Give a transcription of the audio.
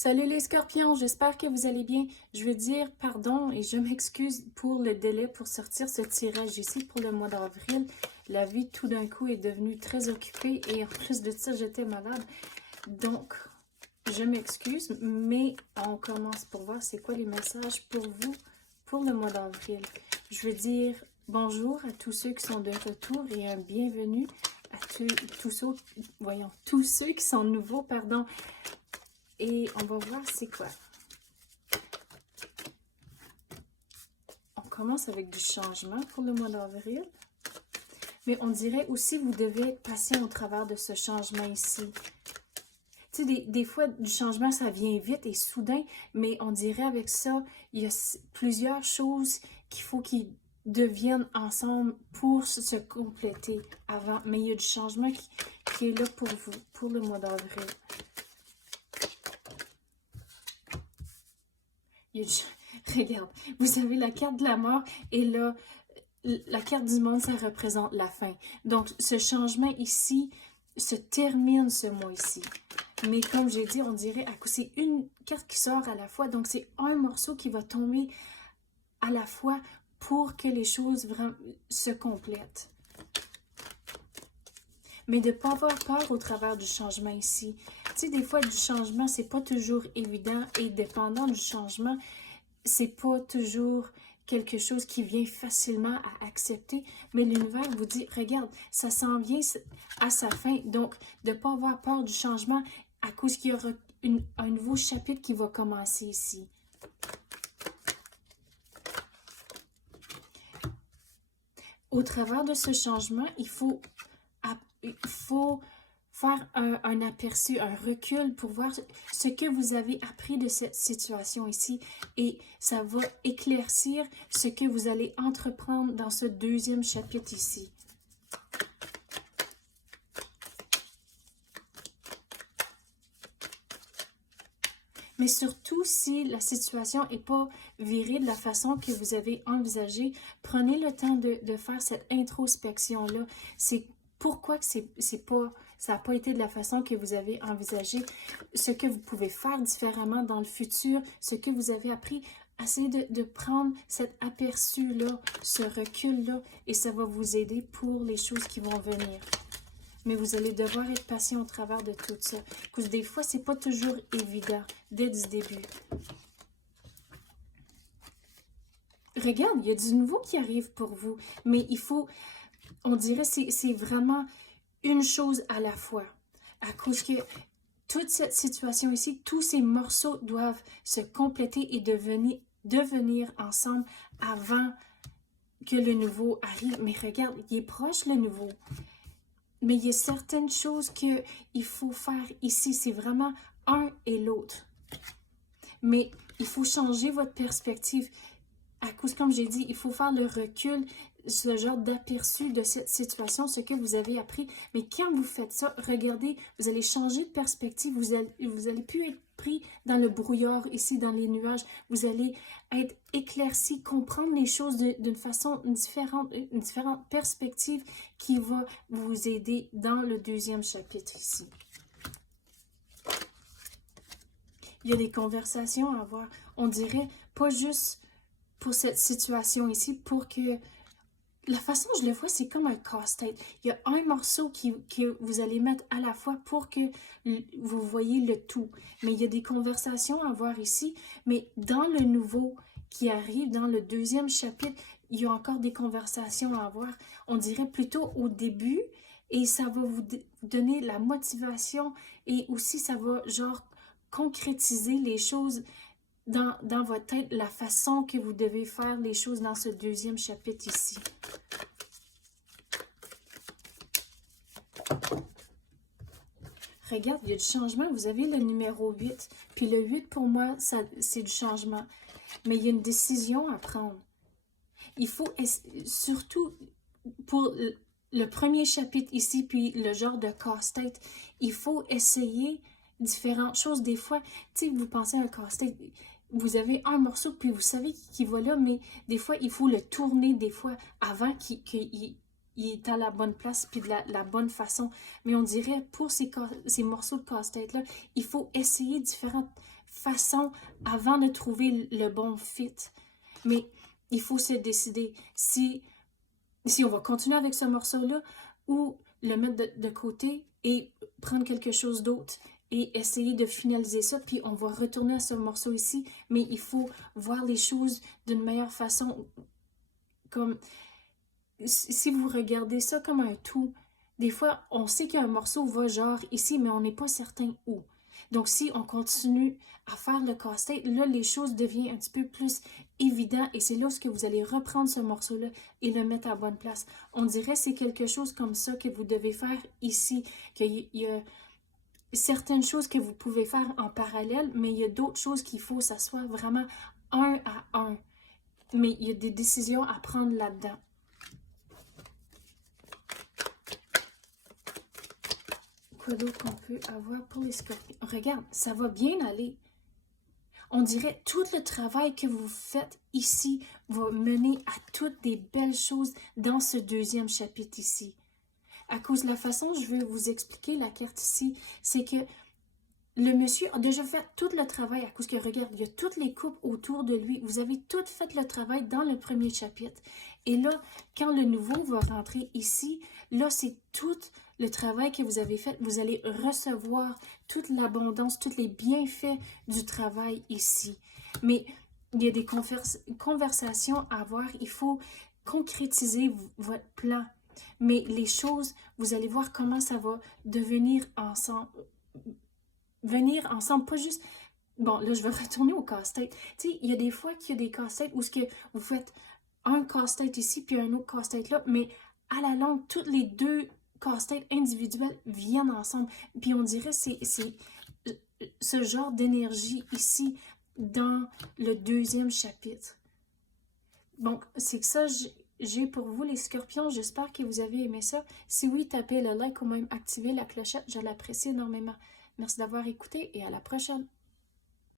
Salut les scorpions, j'espère que vous allez bien. Je veux dire pardon et je m'excuse pour le délai pour sortir ce tirage ici pour le mois d'avril. La vie tout d'un coup est devenue très occupée et en plus de ça, j'étais malade. Donc, je m'excuse, mais on commence pour voir c'est quoi les messages pour vous pour le mois d'avril. Je veux dire bonjour à tous ceux qui sont de retour et un bienvenue à tous ceux qui sont nouveaux, pardon. Et on va voir c'est quoi. On commence avec du changement pour le mois d'avril. Mais on dirait aussi vous devez être patient au travers de ce changement ici. Tu sais, des fois, du changement, ça vient vite et soudain, mais on dirait avec ça, il y a plusieurs choses qu'il faut qu'ils deviennent ensemble pour se compléter avant. Mais il y a du changement qui est là pour vous, pour le mois d'avril. Regarde, vous avez la carte de la mort et là, la carte du monde, ça représente la fin. Donc, ce changement ici se termine ce mois-ci. Mais comme j'ai dit, on dirait que c'est une carte qui sort à la fois. Donc, c'est un morceau qui va tomber à la fois pour que les choses vraiment se complètent. Mais de ne pas avoir peur au travers du changement ici. Tu sais, des fois, du changement, c'est pas toujours évident et dépendant du changement, c'est pas toujours quelque chose qui vient facilement à accepter, mais l'univers vous dit, regarde, ça s'en vient à sa fin, donc de ne pas avoir peur du changement à cause qu'il y aura un nouveau chapitre qui va commencer ici. Au travers de ce changement, il faut faire un aperçu, un recul pour voir ce que vous avez appris de cette situation ici et ça va éclaircir ce que vous allez entreprendre dans ce deuxième chapitre ici. Mais surtout, si la situation n'est pas virée de la façon que vous avez envisagé, prenez le temps de faire cette introspection-là. C'est pourquoi que ça n'a pas été de la façon que vous avez envisagé, ce que vous pouvez faire différemment dans le futur, ce que vous avez appris. Essayez de prendre cet aperçu-là, ce recul-là, et ça va vous aider pour les choses qui vont venir. Mais vous allez devoir être patient au travers de tout ça. Parce que des fois, c'est pas toujours évident dès le début. Regarde, il y a du nouveau qui arrive pour vous. Mais il faut, on dirait, c'est vraiment une chose à la fois. À cause que toute cette situation ici, tous ces morceaux doivent se compléter et devenir ensemble avant que le nouveau arrive. Mais regarde, il est proche le nouveau. Mais il y a certaines choses qu'il faut faire ici. C'est vraiment un et l'autre. Mais il faut changer votre perspective. À cause, comme j'ai dit, il faut faire le recul, ce genre d'aperçu de cette situation, ce que vous avez appris. Mais quand vous faites ça, regardez, vous allez changer de perspective. Vous allez plus être pris dans le brouillard ici, dans les nuages. Vous allez être éclairci, comprendre les choses d'une façon différente, une différente perspective qui va vous aider dans le deuxième chapitre ici. Il y a des conversations à avoir. On dirait pas juste pour cette situation ici, pour que la façon dont je le vois, c'est comme un casse-tête. Il y a un morceau que vous allez mettre à la fois pour que vous voyez le tout. Mais il y a des conversations à avoir ici. Mais dans le nouveau qui arrive, dans le deuxième chapitre, il y a encore des conversations à avoir. On dirait plutôt au début et ça va vous donner la motivation et aussi ça va genre concrétiser les choses dans votre tête, la façon que vous devez faire les choses dans ce deuxième chapitre ici. Regarde, il y a du changement. Vous avez le numéro 8. Puis le 8, pour moi, c'est du changement. Mais il y a une décision à prendre. Il faut, surtout pour le premier chapitre ici, puis le genre de casse-tête, il faut essayer différentes choses. Des fois, tu sais, vous pensez à un casse-tête, vous avez un morceau, puis vous savez qu'il va là, mais des fois, il faut le tourner, des fois, avant qu'il est à la bonne place, puis de la bonne façon. Mais on dirait, pour ces morceaux de casse-tête-là, il faut essayer différentes façons avant de trouver le bon fit. Mais il faut se décider si on va continuer avec ce morceau-là ou le mettre de côté et prendre quelque chose d'autre et essayer de finaliser ça, puis on va retourner à ce morceau ici, mais il faut voir les choses d'une meilleure façon, comme si vous regardez ça comme un tout, des fois, on sait qu'un morceau va genre ici, mais on n'est pas certain où. Donc, si on continue à faire le casse-tête, là, les choses deviennent un petit peu plus évidentes et c'est là que vous allez reprendre ce morceau-là et le mettre à la bonne place. On dirait que c'est quelque chose comme ça que vous devez faire ici, qu'il y a certaines choses que vous pouvez faire en parallèle, mais il y a d'autres choses qu'il faut que ça soit vraiment un à un. Mais il y a des décisions à prendre là-dedans. Quoi d'autre qu'on peut avoir pour les scorpions? Regarde, ça va bien aller. On dirait tout le travail que vous faites ici va mener à toutes des belles choses dans ce deuxième chapitre ici. À cause de la façon dont je veux vous expliquer la carte ici, c'est que le monsieur a déjà fait tout le travail à cause que, regarde, il y a toutes les coupes autour de lui. Vous avez tout fait le travail dans le premier chapitre. Et là, quand le nouveau va rentrer ici, là, c'est tout le travail que vous avez fait. Vous allez recevoir toute l'abondance, tous les bienfaits du travail ici. Mais il y a des conversations à avoir. Il faut concrétiser votre plan. Mais les choses, vous allez voir comment ça va devenir ensemble. Venir ensemble, pas juste... Bon, là, je vais retourner au casse-tête. Tu sais, il y a des fois qu'il y a des casse-têtes où ce que vous faites un casse-tête ici, puis un autre casse-tête là, mais à la longue, toutes les deux casse-têtes individuels viennent ensemble. Puis on dirait c'est ce genre d'énergie ici dans le deuxième chapitre. Donc, c'est que ça, j'ai pour vous les scorpions. J'espère que vous avez aimé ça. Si oui, tapez le like ou même activez la clochette. Je l'apprécie énormément. Merci d'avoir écouté et à la prochaine.